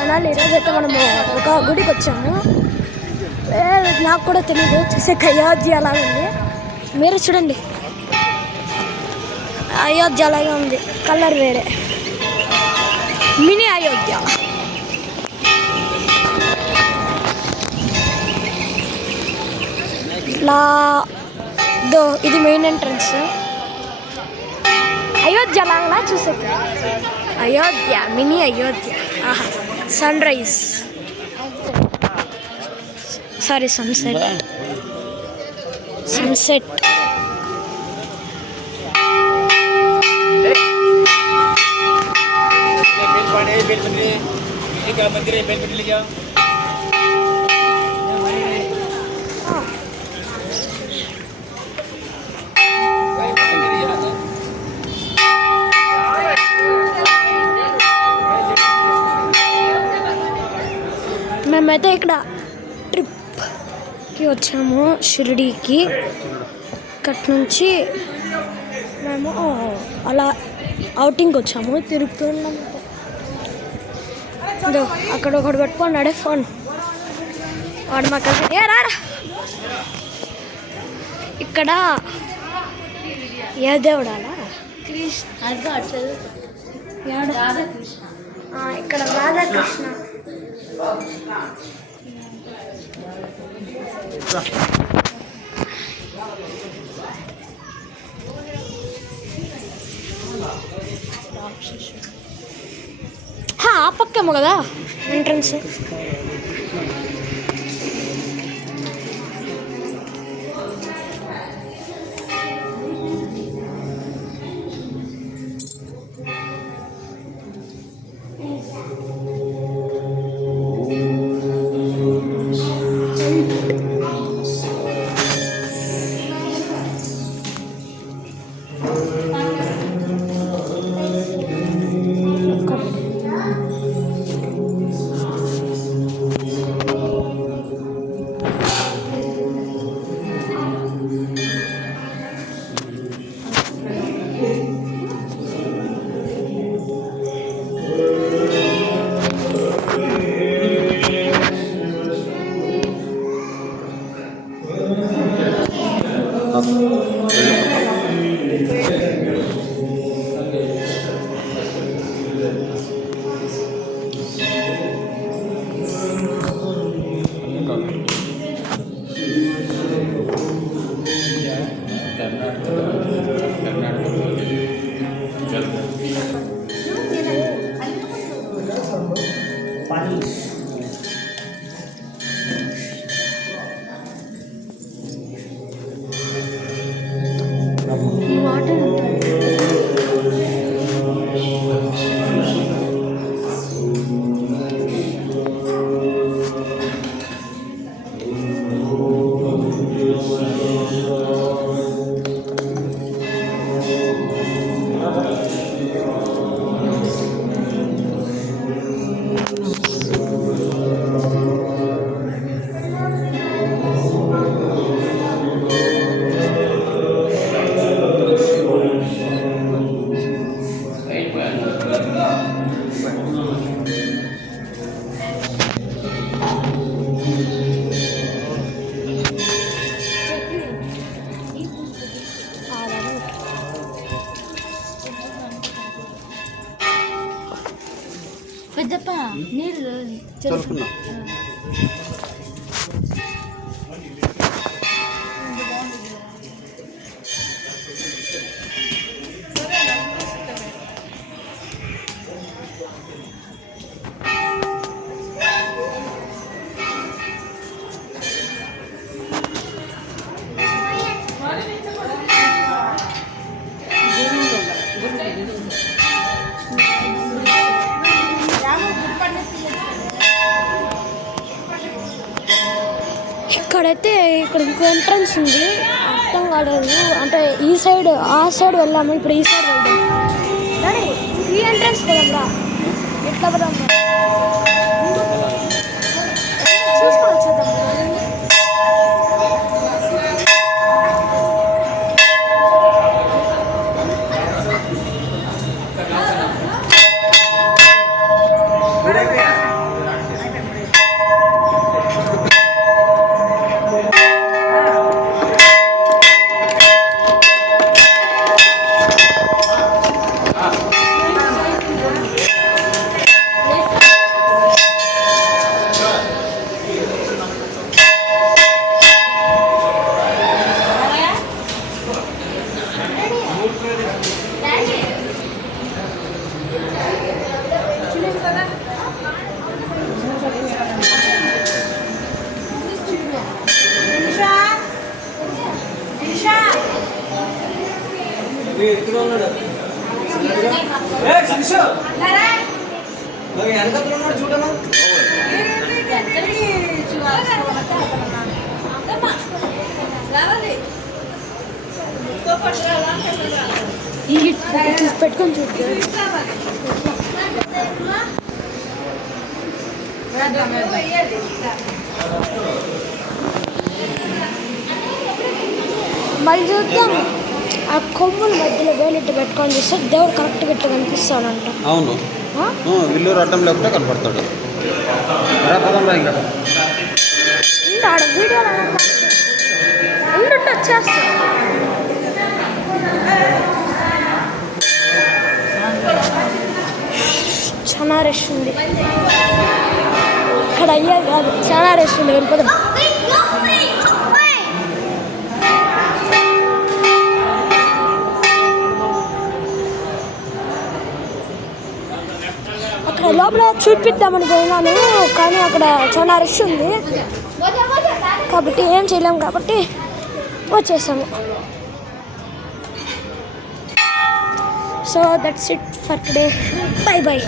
Channel. ఈరోజు అయితే మనము ఒక గుడికి వచ్చాము. నాకు కూడా తెలియదు, చూసే అయోధ్య అలాగే ఉంది. మీరు చూడండి, అయోధ్య అలాగే ఉంది, కలర్ వేరే, మినీ అయోధ్య. ఇది మెయిన్ ఎంట్రన్స్. అయోధ్య లాగా చూసే అయోధ్య, మినీ అయోధ్య. ఆహా, సన్ రైజ్, సారీ సన్సెట్. మేమైతే ఇక్కడ ట్రిప్కి వచ్చాము, షిరిడీకి. ఇక్కడి నుంచి మేము అలా అవుటింగ్కి వచ్చాము, తిరుగుతున్నాం. అక్కడ ఒకటి పెట్టుకున్నాడే ఫోన్, వాడు మాకు రారా. ఇక్కడ ఏ దేవుడా? ఇక్కడ రాధాకృష్ణ. ఆ పక్కేమో కదా ఎంట్రన్స్. పెద్దప్ప నీళ్ళు చదువుకున్నా. ఇక్కడైతే ఇక్కడ ఇంకో ఎంట్రన్స్ ఉంది, అర్థం కాలేదు. అంటే ఈ సైడ్ ఆ సైడ్ వెళ్ళాము, ఇప్పుడు ఈ సైడ్ వెళ్దాం. కానీ ఈ ఎంట్రన్స్ కదా ఎట్లా వెళ్దాం చూసుకోవచ్చు. పెట్టుకొని చూడు. మళ్ళీ చూద్దాం. ఆ కొమ్ముల మధ్యలో వేలిట్టు పెట్టుకొని చూస్తే దేవుడు కరెక్ట్గా ఇట్లా కనిపిస్తాడంట. అవును, విల్లూరు అడ్డం లేకుండా కనపడతాడు. ఇంకా ఆడ వీడియోలో వచ్చేస్తా. చాలా రష్ ఉంది ఇక్కడ. అయ్యే కాదు, చాలా రష్ ఉంది. వెళ్ళిపోతాం. అక్కడ లోపల చూపిద్దామని పోయినాను, కానీ అక్కడ చాలా రష్ ఉంది కాబట్టి ఏం చేయలేము, కాబట్టి వచ్చేసాము. So that's it for today. By by.